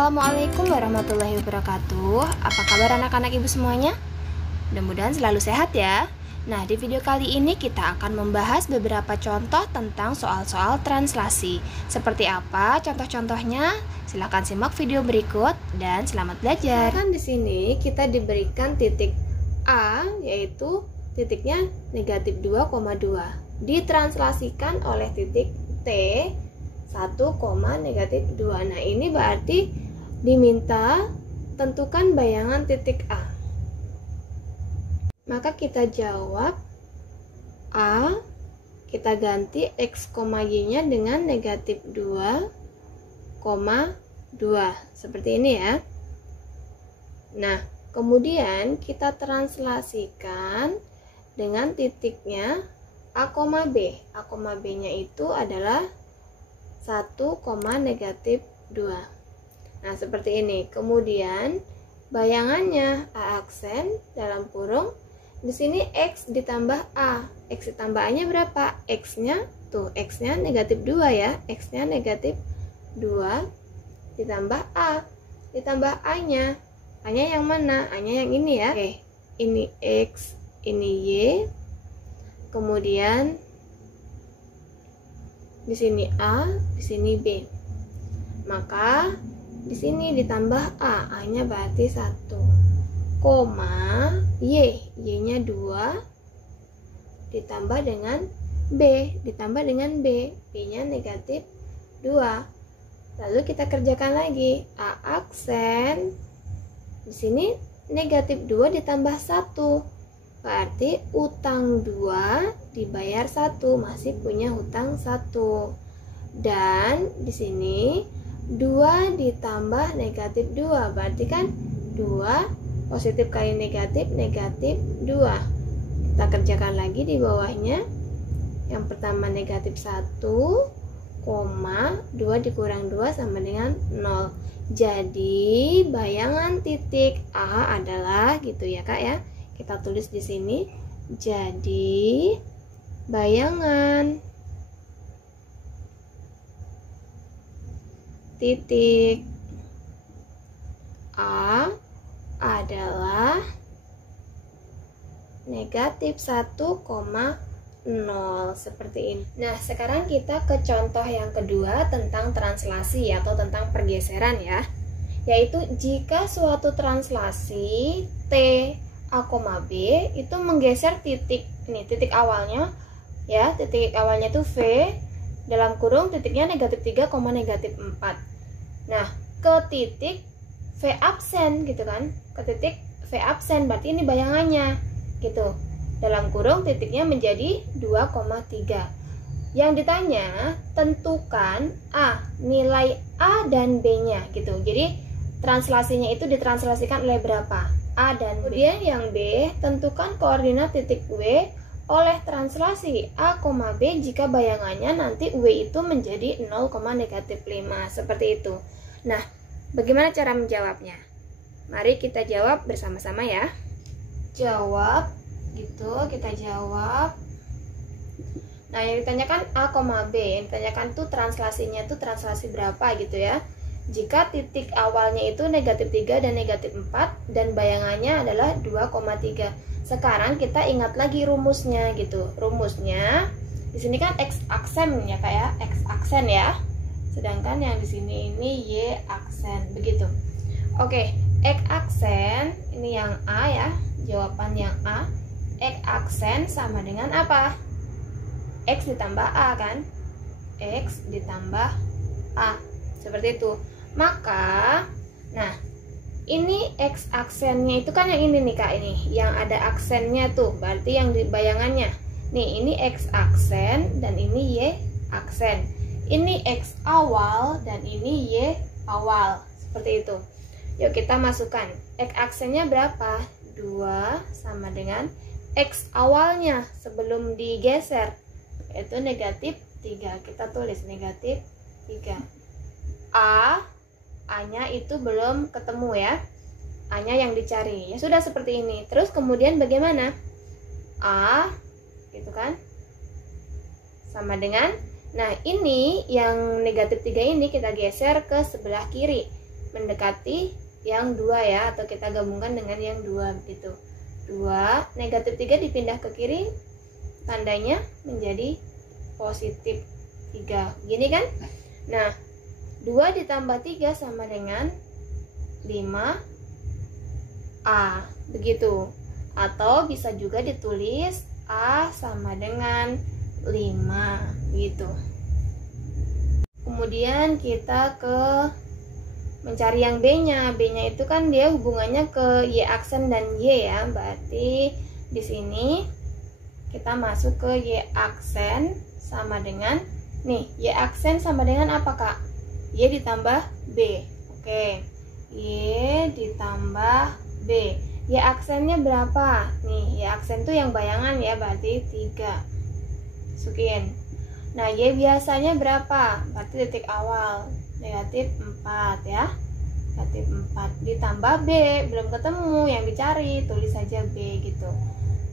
Assalamualaikum warahmatullahi wabarakatuh. Apa kabar anak-anak ibu semuanya? Mudah-mudahan selalu sehat ya. Nah, di video kali ini kita akan membahas beberapa contoh tentang soal-soal translasi. Seperti apa contoh-contohnya? Silahkan simak video berikut dan selamat belajar. Kan di sini kita diberikan titik A, yaitu titiknya negatif 2,2. Ditranslasikan oleh titik T 1, negatif 2. Nah, ini berarti diminta tentukan bayangan titik A. Maka kita jawab A, kita ganti X, Y-nya dengan negatif 2,2. Seperti ini ya. Nah, kemudian kita translasikan dengan titiknya A, B. A, B-nya itu adalah 1, negatif 2. Nah, seperti ini. Kemudian bayangannya A aksen dalam kurung, di sini X ditambah A. X ditambah A-nya berapa? X-nya tuh, X-nya negatif 2 ya. X-nya negatif 2 ditambah A. Ditambah A-nya. A-nya yang mana? A-nya yang ini ya. Oke, ini X, ini Y. Kemudian di sini A, di sini B. Maka di sini ditambah A, A-nya berarti 1, koma Y, Y-nya 2 ditambah dengan B, B-nya negatif 2. Lalu kita kerjakan lagi. A aksen di sini negatif 2 ditambah 1. Berarti utang 2 dibayar 1, masih punya hutang 1. Dan di sini 2 ditambah negatif 2, berarti kan 2 positif kali negatif, negatif 2. Kita kerjakan lagi di bawahnya. Yang pertama negatif 1, 2 dikurang 2 sama dengan 0. Jadi bayangan titik A adalah gitu ya Kak ya. Kita tulis di sini. Jadi bayangan titik A adalah negatif 1,0 seperti ini. Nah, sekarang kita ke contoh yang kedua tentang translasi atau tentang pergeseran ya. Yaitu jika suatu translasi T A, B itu menggeser titik ini, titik awalnya ya, titik awalnya itu V dalam kurung titiknya negatif 3, negatif 4. Nah, ke titik V absen gitu kan, ke titik V absen berarti ini bayangannya gitu. Dalam kurung titiknya menjadi 2,3. Yang ditanya tentukan A, nilai A dan B-nya gitu. Jadi translasinya itu ditranslasikan oleh berapa? A dan B. Kemudian yang B, tentukan koordinat titik W oleh translasi A, B jika bayangannya nanti W itu menjadi 0, negatif 5. Seperti itu. Nah, bagaimana cara menjawabnya? Mari kita jawab bersama-sama ya. Jawab gitu, kita jawab. Nah, yang ditanyakan A, B. Yang ditanyakan tuh translasinya tuh translasi berapa gitu ya. Jika titik awalnya itu negatif 3 dan negatif 4 dan bayangannya adalah 2,3. Sekarang kita ingat lagi rumusnya gitu. Rumusnya di sini kan X aksen ya Kak ya, X aksen ya. Sedangkan yang di sini ini Y aksen, begitu. Oke, X aksen ini yang A ya, jawaban yang A. X aksen sama dengan apa? X ditambah A kan? X ditambah A. Seperti itu. Maka, nah, ini X aksennya itu kan yang ini nih Kak, ini yang ada aksennya tuh, berarti yang di bayangannya. Nih, ini X aksen dan ini Y aksen. Ini X awal dan ini Y awal. Seperti itu. Yuk kita masukkan. X aksennya berapa? 2 sama dengan X awalnya sebelum digeser, yaitu negatif 3. Kita tulis negatif 3. A-nya itu belum ketemu ya. A-nya yang dicari. Ya sudah seperti ini. Terus kemudian bagaimana? A gitu kan? Sama dengan, nah ini yang negatif 3 ini kita geser ke sebelah kiri. mendekati yang 2 ya, atau kita gabungkan dengan yang 2 begitu. 2, negatif 3 dipindah ke kiri, tandanya menjadi positif 3. Gini kan? Nah, 2 ditambah 3 sama dengan 5A. Begitu. Atau bisa juga ditulis A sama dengan 5. Begitu. Kemudian kita ke mencari yang B-nya. B-nya itu kan dia hubungannya ke Y aksen dan Y ya. Berarti di sini kita masuk ke Y aksen sama dengan nih, Y aksen sama dengan apa, Kak? Y ditambah B. Oke. Y ditambah B. Y aksennya berapa? Nih, Y aksen tuh yang bayangan ya, berarti 3. Masukin. Nah, Y biasanya berapa? Berarti titik awal negatif 4 ya. Negatif 4 ditambah B, belum ketemu yang dicari, tulis saja B gitu.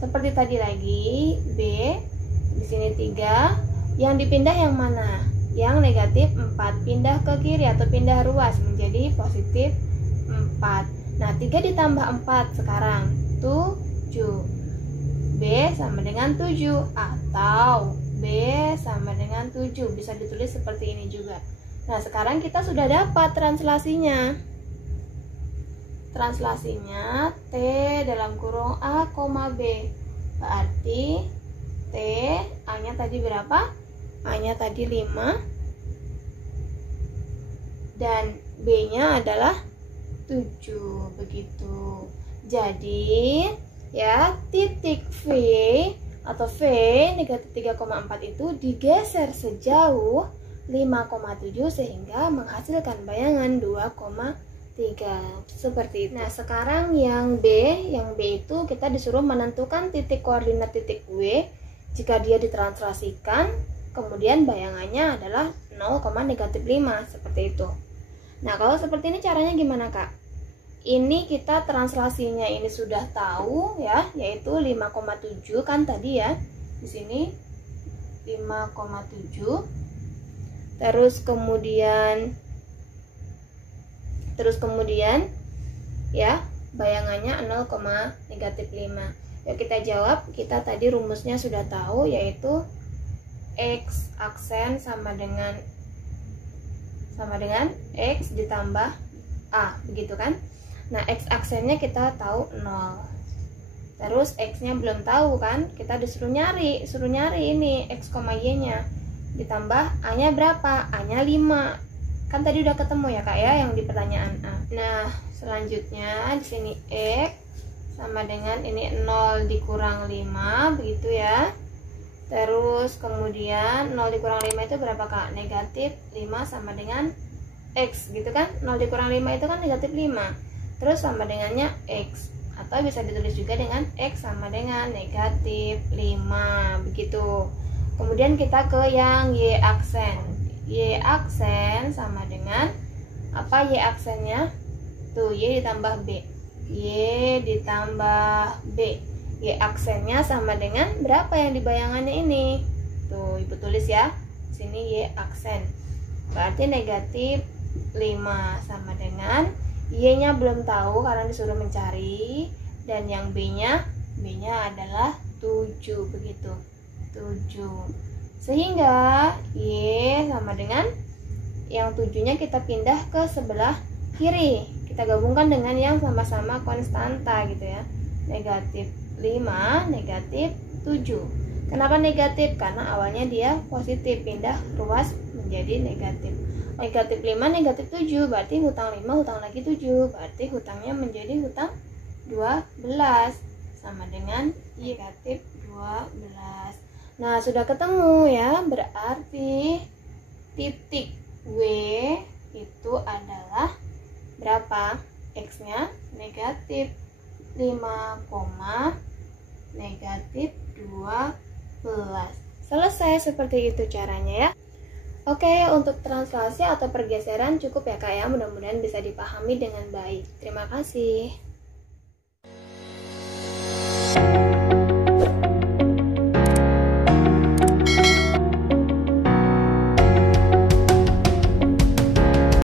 Seperti tadi lagi, B di sini 3, yang dipindah yang mana? Yang negatif 4, pindah ke kiri atau pindah ruas menjadi positif 4. Nah, 3 ditambah 4 sekarang 7. B sama dengan 7 atau B sama dengan 7, bisa ditulis seperti ini juga. Nah, sekarang kita sudah dapat translasinya. Translasinya T dalam kurung A, B. Berarti T, A-nya tadi berapa? A-nya tadi 5. Dan B-nya adalah 7. Begitu. Jadi, ya, titik V atau V negatif 3,4 itu digeser sejauh 5,7 sehingga menghasilkan bayangan 2,3 seperti itu. Nah, sekarang yang B itu kita disuruh menentukan titik koordinat titik W jika dia ditranslasikan, kemudian bayangannya adalah 0,-5 seperti itu. Nah, kalau seperti ini caranya gimana, Kak? Ini kita translasinya ini sudah tahu ya, yaitu 5,7 kan tadi ya. Di sini 5,7. Terus kemudian ya, bayangannya 0,-5. Yuk kita jawab, kita tadi rumusnya sudah tahu, yaitu X aksen sama dengan X ditambah A, begitu kan? Nah, X aksennya kita tahu 0. Terus X-nya belum tahu kan? Kita disuruh nyari ini X, Y-nya. Ditambah A-nya berapa? A-nya 5. Kan tadi udah ketemu ya, Kak ya, yang di pertanyaan A. Nah, selanjutnya di sini X sama dengan ini 0 dikurang 5, begitu ya. Terus kemudian 0 dikurang 5 itu berapa, Kak? Negatif 5 sama dengan X, gitu kan? 0 dikurang 5 itu kan negatif 5. Terus sama dengannya X, atau bisa ditulis juga dengan X sama dengan negatif 5, begitu. Kemudian kita ke yang Y aksen. Y aksen sama dengan apa Y aksennya? Tuh, Y ditambah B. Y ditambah B. Y aksennya sama dengan berapa yang di bayangannya ini? Tuh, Ibu tulis ya. Sini Y aksen. Berarti negatif 5 sama dengan Y-nya belum tahu karena disuruh mencari, dan yang B-nya adalah 7, begitu. 7. Sehingga Y sama dengan yang 7-nya kita pindah ke sebelah kiri. Kita gabungkan dengan yang sama-sama konstanta gitu ya. Negatif 5, negatif 7. Kenapa negatif? Karena awalnya dia positif, pindah ruas menjadi negatif. Negatif 5, negatif 7, berarti hutang 5, hutang lagi 7, berarti hutangnya menjadi hutang 12, sama dengan negatif 12. Nah, sudah ketemu ya, berarti titik W itu adalah berapa? X-nya negatif 5, negatif 12. Selesai, seperti itu caranya ya. Oke, untuk translasi atau pergeseran cukup ya, Kak ya. Mudah-mudahan bisa dipahami dengan baik. Terima kasih.